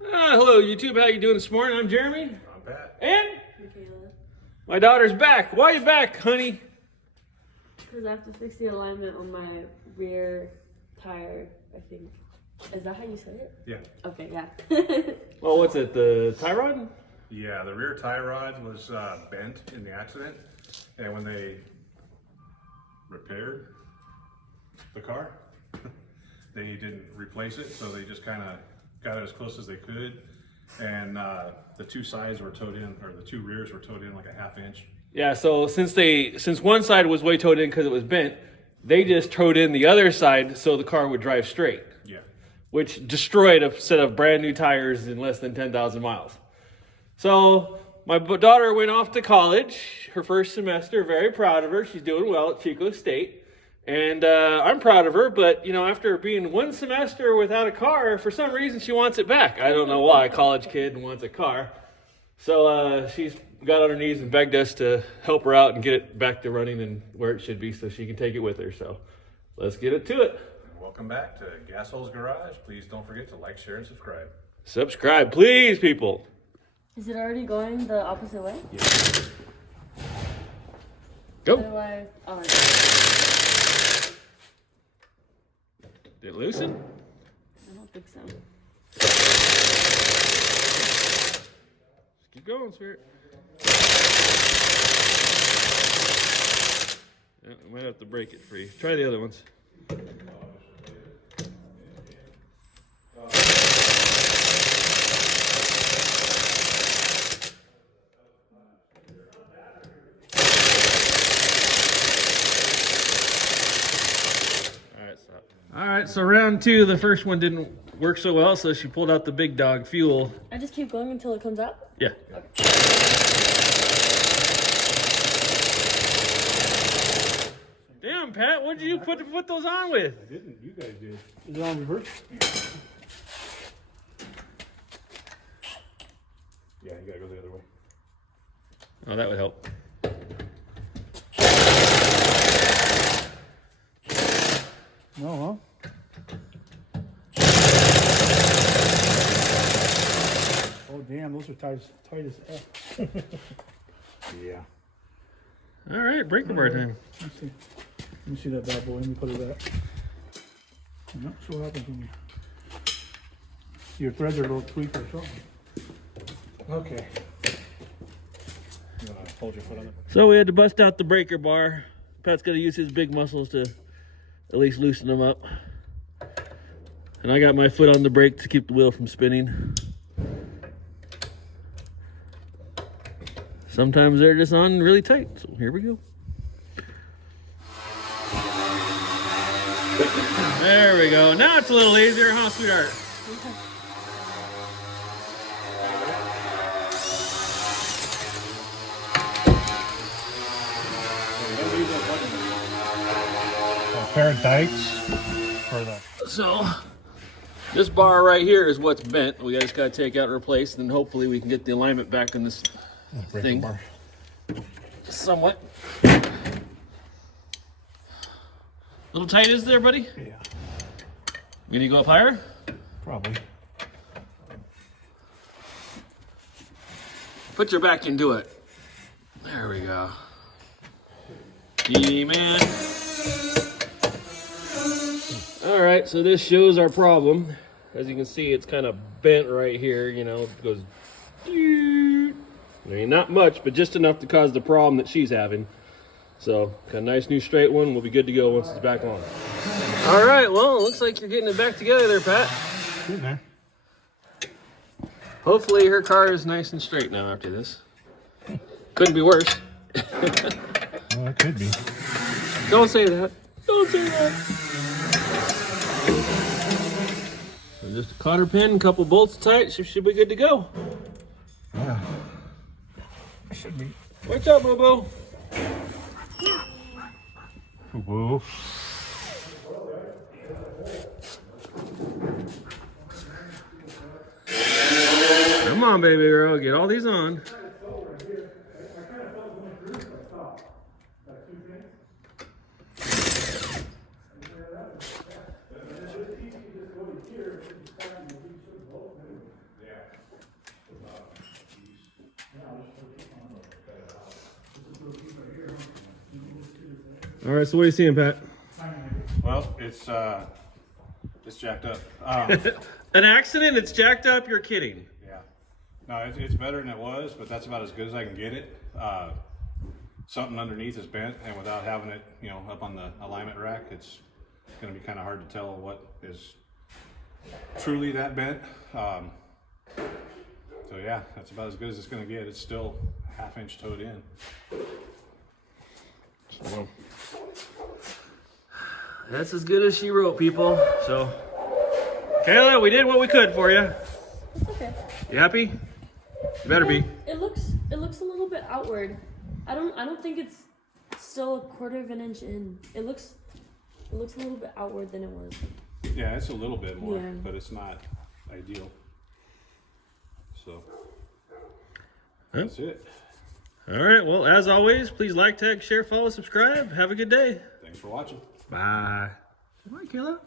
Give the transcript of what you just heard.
Hello YouTube, how you doing this morning? I'm Jeremy. I'm Pat. And Michaela. my daughter's back. Why are you back, honey? Because I have to fix the alignment on my rear tire, I think. Is that how you say it? Yeah. Okay, yeah. Well, what's it, the tie rod? Yeah, the rear tie rod was bent in the accident, and when they repaired the car, they didn't replace it, so they just kind of got it as close as they could, and the two sides were towed in, or the two rears were towed in like a ½ inch. Yeah, so since one side was way towed in because it was bent, they just towed in the other side so the car would drive straight. Yeah. Which destroyed a set of brand new tires in less than 10,000 miles. So my daughter went off to college, her first semester, very proud of her. She's doing well at Chico State. And I'm proud of her, but you know, after being one semester without a car, for some reason she wants it back. I don't know why, a college kid wants a car. So she's got on her knees and begged us to help her out and get it back to running and where it should be so she can take it with her. So let's get it to it. Welcome back to Gas Holes Garage. Please don't forget to like, share, and subscribe. Subscribe, please, people. Is it already going the opposite way? Yeah. Go. How do I... Oh, Did it loosen? I don't think so. Just keep going, Spirit. Yeah, I might have to break it for you. Try the other ones. All right, so round two, the first one didn't work so well, so she pulled out the big dog fuel. I just keep going until it comes out? Yeah. Okay. Damn, Pat, what did you put those on with? I didn't. You guys did. Is it on reverse? Yeah, you gotta go the other way. Oh, that would help. No, huh? Oh, damn, those are tight as F. Yeah. All right, breaker bar time. Let me see that bad boy. Let me put it back. I'm not sure what happens when your threads are a little tweaked or something. Okay. You wanna hold your foot on it? So we had to bust out the breaker bar. Pat's got to use his big muscles to at least loosen them up. And I got my foot on the brake to keep the wheel from spinning. Sometimes they're just on really tight, so here we go. There we go. Now it's a little easier, huh, sweetheart? A pair of dikes for the... So this bar right here is what's bent. We just got to take out and replace, and then hopefully we can get the alignment back in this thing. bar. Somewhat. A little tight, is there, buddy? Yeah, Gonna you go up higher? probably. Put your back into it. There we go. Yeah, man. All right, so this shows our problem. As you can see, it's kind of bent right here. You know, it goes. I mean, not much, but just enough to cause the problem that she's having. So, got a nice new straight one. We'll be good to go once it's back on. All right, well, it looks like you're getting it back together there, Pat. Good, man. Hopefully her car is nice and straight now after this. Couldn't be worse. Well, it could be. Don't say that. Don't say that. So just a cotter pin, a couple bolts tight, she should be good to go. Yeah. It should be. What's up, Bobo? Whoa. Come on, baby girl, get all these on. All right, so what are you seeing, Pat? Well, it's jacked up. An accident? It's jacked up? You're kidding. Yeah. No, it's better than it was, but that's about as good as I can get it. Something underneath is bent, and without having it, you know, up on the alignment rack, it's going to be kind of hard to tell what is truly that bent. So yeah, that's about as good as it's going to get. It's still a half-inch towed in. So, that's as good as she wrote, people. So, Kayla, we did what we could for you. It's okay. You happy? You better be. It looks a little bit outward. I don't think it's still 1/4 of an inch in. It looks a little bit outward than it was. Yeah, it's a little bit more, Yeah. but it's not ideal. So That's it. All right. Well, as always, please like, tag, share, follow, subscribe. Have a good day. Thanks for watching. Bye. Bye, Kayla.